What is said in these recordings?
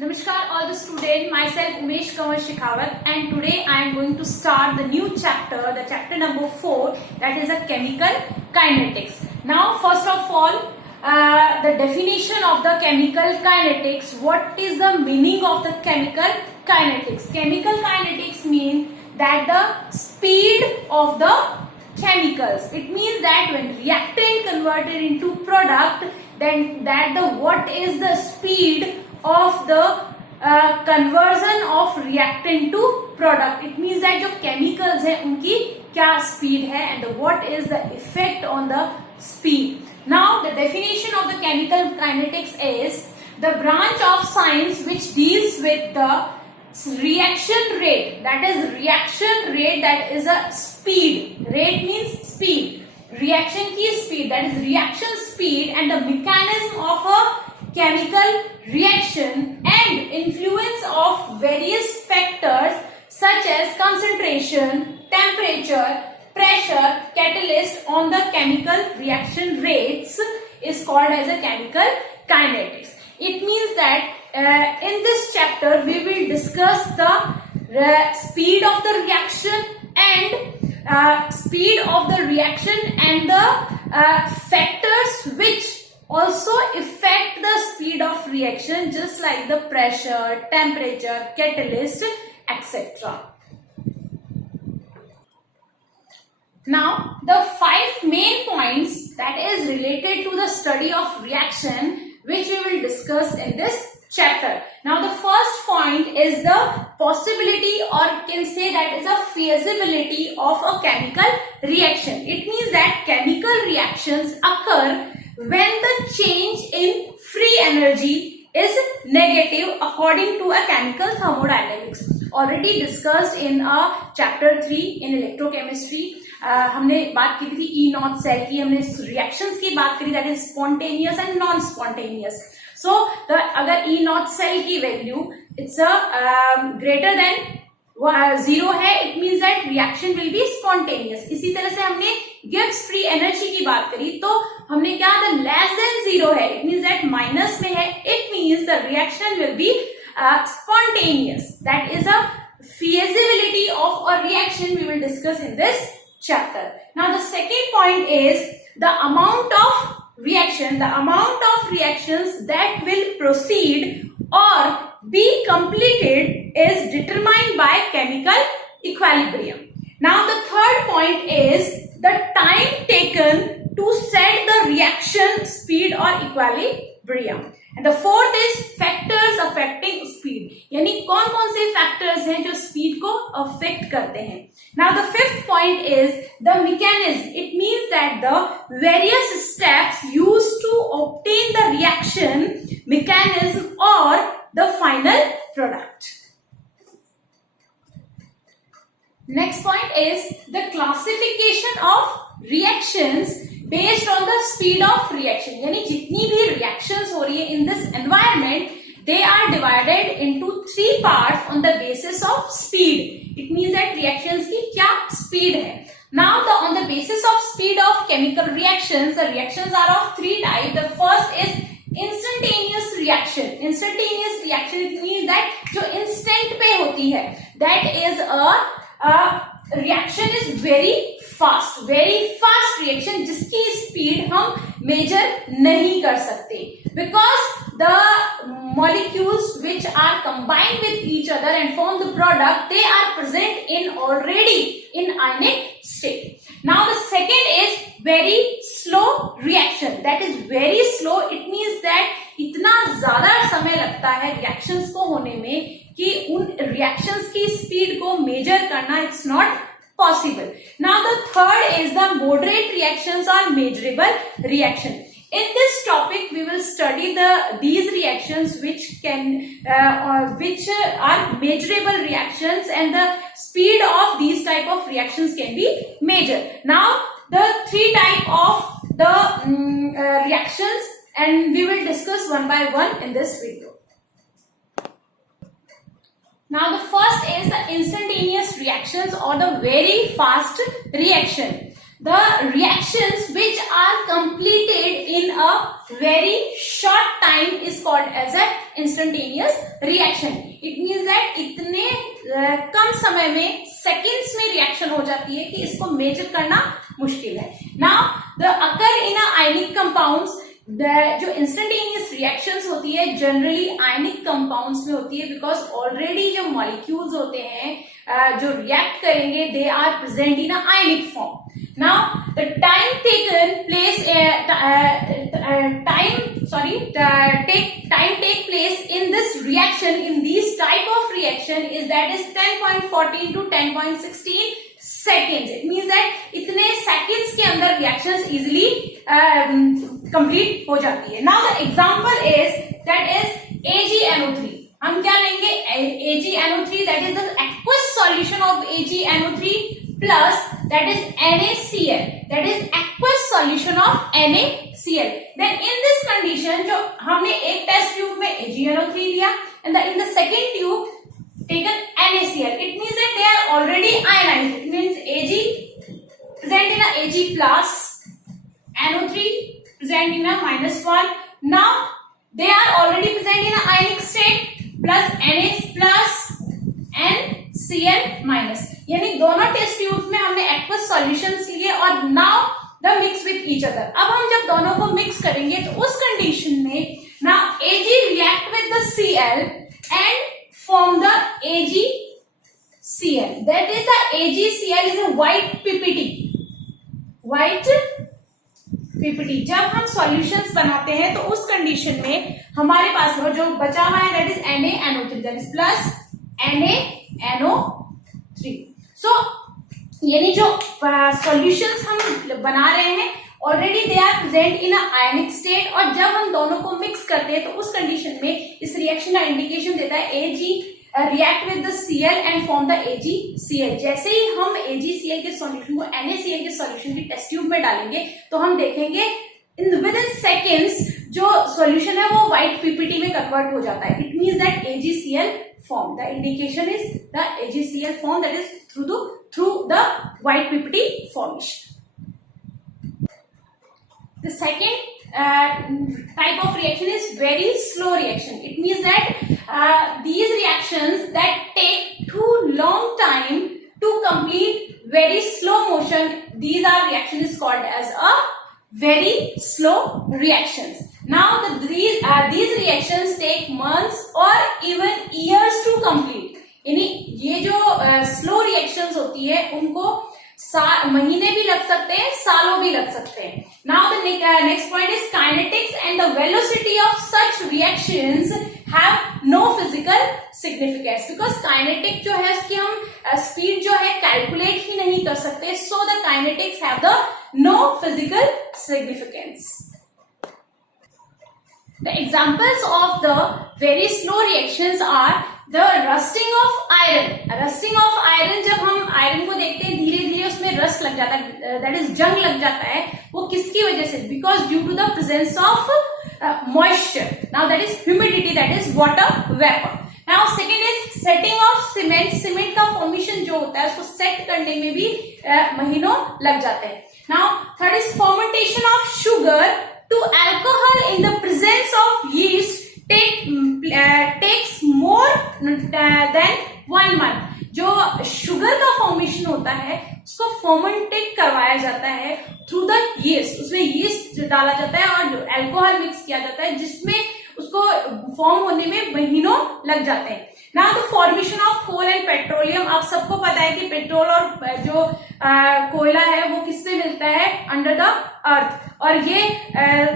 Namaskar all the students, myself Umesh Kanwar Shekhawat, and today I am going to start the new chapter, the chapter number 4, that is a chemical kinetics. Now first of all, the definition of the chemical kinetics. What is the meaning of the chemical kinetics? Chemical kinetics means that the speed of the chemicals. It means that when reactant converted into product, then that the what is the speed of the conversion of reactant to product. It means that जो chemicals हैं उनकी क्या speed है and what is the effect on the speed. Now the definition of the chemical kinetics is the branch of science which deals with the reaction rate, that is reaction rate, that is a speed. Rate means speed. Reaction की speed, that is reaction speed, and the mechanism of a chemical reaction and influence of various factors such as concentration, temperature, pressure, catalyst on the chemical reaction rates is called as a chemical kinetics. It means that in this chapter we will discuss the speed of the reaction and speed of the reaction and the factors which also affect the speed of reaction, just like the pressure, temperature, catalyst, etc. Now the 5 main points that is related to the study of reaction which we will discuss in this chapter. Now the first point is the possibility, or can say that is a feasibility of a chemical reaction. It means that chemical reactions occur when the change in free energy is negative according to a chemical thermodynamics. Already discussed in chapter 3 in electrochemistry. हमने बात की थी E naught cell की, हमने reactions की बात करी, that is spontaneous and non spontaneous. So the अगर E naught cell की value it's a greater than 0 है, it means that reaction will be spontaneous. इसी तरह से हमने Gibbs free energy की बात करी, तो हमने क्या था, less than 0 है, it means that minus में है, it means the reaction will be spontaneous. That is a feasibility of a reaction we will discuss in this chapter. Now the second point is the amount of reaction, the amount of reactions that will proceed or be completed is determined by chemical equilibrium. Now the third point is the time taken to set the reaction speed or equilibrium. And the fourth is factors affecting speed. यानी कौन कौन से factors हैं जो speed को affect करते हैं. Now the fifth point is the mechanism. It means that the various steps used to obtain the reaction mechanism or the final product. Next point is the classification of reactions based on the speed of reaction. यानी जितनी भी reactions हो रही है in this environment, they are divided into 3 parts on the basis of speed. It means that reactions की क्या speed है. Now on the basis of speed of chemical reactions, the reactions are of 3 types. The first is instantaneous reaction. Instantaneous reaction it means that जो instant पे होती है, that is a reaction is very fast reaction जिसकी speed हम measure नहीं कर सकते, because the molecules which are combined with each other and form the product, they are present in already in ionic state. Now the second is very slow reaction. That is very slow. It means that इतना ज़्यादा समय लगता है reactions को होने में कि उन reactions की speed को measure करना it's not possible. Now the third is the moderate reactions or measurable reaction. In this topic we will study these reactions which which are measurable reactions, and the speed of these type of reactions can be measured. Now the 3 type of the reactions, and we will discuss one by one in this video. Now the first is the instantaneous reactions or the very fast reaction. the reactions which are completed in a very short time is called as a instantaneous reaction. It means that इतने कम समय में seconds में reaction हो जाती है कि इसको measure करना मुश्किल है. Now the occur in a ionic compounds, जो इंस्टेंटेनियस रिएक्शंस होती है जनरली आयनिक कंपाउंड्स में होती है, बिकॉज ऑलरेडी जो मॉलिक्यूल्स होते हैं जो रिएक्ट करेंगे they are present in ionic form. Now the time taken place time take place in this reaction, in this type of reaction is that is 10.14 to 10.16 seconds. It means that इतने seconds के अंदर reactions easily complete हो जाती है. Now the example is that is AgNO3. हम क्या लेंगे? AgNO3, that is the aqueous solution of AgNO3 plus that is NaCl, that is aqueous solution of NaCl. Then in this condition जो हमने एक test tube में AgNO3 लिया and in the second tube taken NaCl. It means that they are already ionized. It means Ag present in a Ag plus, NO3 present in a -1. Now they are already present in a ionic state plus Na plus NCl minus. यानी दोनों test tubes में हमने aqueous solutions लिए और now the mix with each other. अब हम जब दोनों को मिक्स करेंगे तो उस कंडीशन में now Ag react with the Cl and form the AgCl. That is the AgCl is a white PPT. White PPT. जब हम सॉल्यूशंस बनाते हैं तो उस कंडीशन में हमारे पास जो बचा हुआ है that is NaNO3, that is plus NaNO3. So यानी जो सॉल्यूशंस हम बना रहे हैं already they are present in ionic state, और जब हम दोनों को मिक्स करते हैं तो उस कंडीशन में इस रिएक्शन का इंडिकेशन देता है Ag react with the Cl and form the AgCl. जैसे ही हम AgCl के सॉल्यूशन को NaCl के सॉल्यूशन की टेस्ट ट्यूब में डालेंगे तो हम देखेंगे विद इन सेकेंड्स जो सॉल्यूशन है वो व्हाइट पीपीटी में कन्वर्ट हो जाता है. It means that AgCl form, the indication is the AgCl form, that is through the white PPT formation. The second type of reaction is very slow reaction. It means that these reactions that take too long time to complete very slow motion, these are reaction is called as a very slow reactions. Now these reactions take months or even years to complete. यानी ये जो slow reactions होती है उनको महीने भी लग सकते हैं, सालों भी लग सकते हैं. Now the next point is kinetics and the velocity of such reactions have no physical significance, because kinetic जो है उसकी हम स्पीड जो है कैलकुलेट ही नहीं कर सकते, so the kinetics have the no physical significance. The examples of the very slow reactions are the rusting of iron. Rusting of iron, जब हम आयरन को देखते हैं धीरे धीरे उसमें रस्ट लग जाता है, that is जंग लग जाता है. वो किसकी वजह से? Because due to the presence of moisture. Now that is humidity, that is water vapor. Now second is setting of cement. Cement का formation जो होता है उसको सेट करने में भी महीनों लग जाते हैं. Now third is fermentation of sugar to alcohol in the presence of yeast takes more than 1 month. जो शुगर का फॉर्मेशन होता है उसको फर्मेंटेट करवाया जाता है थ्रू द यीस्ट. उसमें यीस्ट डाला जाता है और अल्कोहल मिक्स किया जाता है जिसमें उसको फॉर्म होने में महीनों लग जाते हैं. Now the formation of coal and petroleum. आप सबको पता है कि पेट्रोल और जो कोयला है वो किससे मिलता है? अंडर द अर्थ, और ये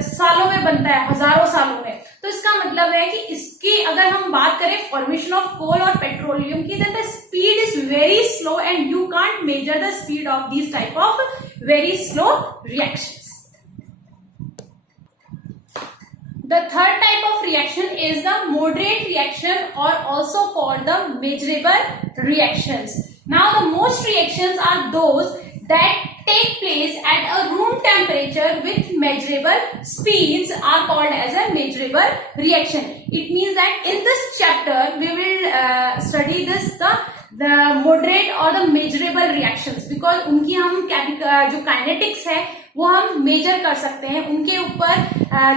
सालों में बनता है, हजारों सालों में. तो इसका मतलब है कि इसकी अगर हम बात करें फॉर्मेशन ऑफ कोल और पेट्रोलियम की, the speed is very slow and you can't measure the speed of this type of very slow reactions. The third type of reaction is the moderate reaction, or also called the measurable reactions. Now the most reactions are those that take place at a room temperature with measurable speeds are called as a measurable reaction. It means that in this chapter we will study the the moderate or the measurable reactions, because उनकी हम जो kinetics है वो हम major कर सकते हैं, उनके ऊपर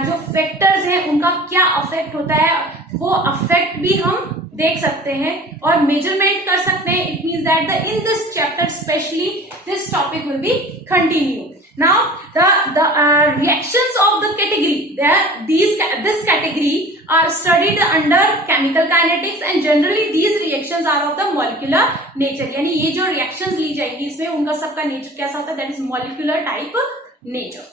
जो फैक्टर्स हैं उनका क्या अफेक्ट होता है वो अफेक्ट भी हम देख सकते हैं और मेजरमेंट कर सकते हैं. It means that the in this chapter specially this topic will be continue. Now the reactions of the category, this category are studied under chemical kinetics and generally these reactions are of the molecular nature. यानी ये जो reactions ली जाएगी इसमें उनका सबका nature कैसा होता है, that is molecular type nature.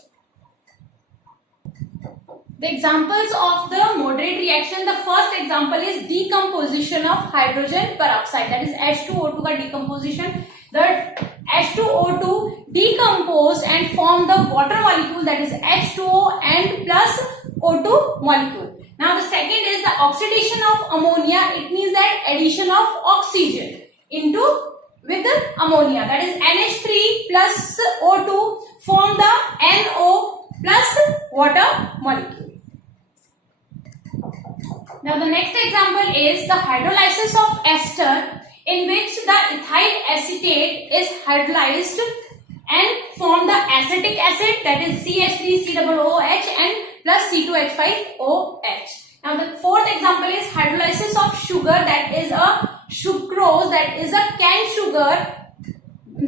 The examples of the moderate reaction, the first example is decomposition of hydrogen peroxide, that is H2O2 का decomposition. The H2O2 decomposed and form the water molecule, that is H2O and plus O2 molecule. Now the second is the oxidation of ammonia. It means that addition of oxygen into with the ammonia, that is NH3 plus O2 form the NO plus water molecule. Now the next example is the hydrolysis of ester, in which the ethyl acetate is hydrolyzed and form the acetic acid, that is CH3COOH and plus C2H5OH. Now the fourth example is hydrolysis of sugar, that is a sucrose, that is a canned sugar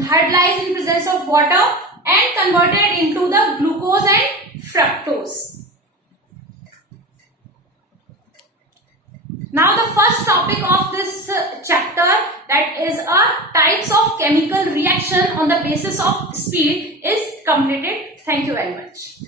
hydrolyzed in presence of water and converted into the glucose and fructose. Now the first topic of this chapter, that is types of chemical reaction on the basis of speed, is completed. Thank you very much.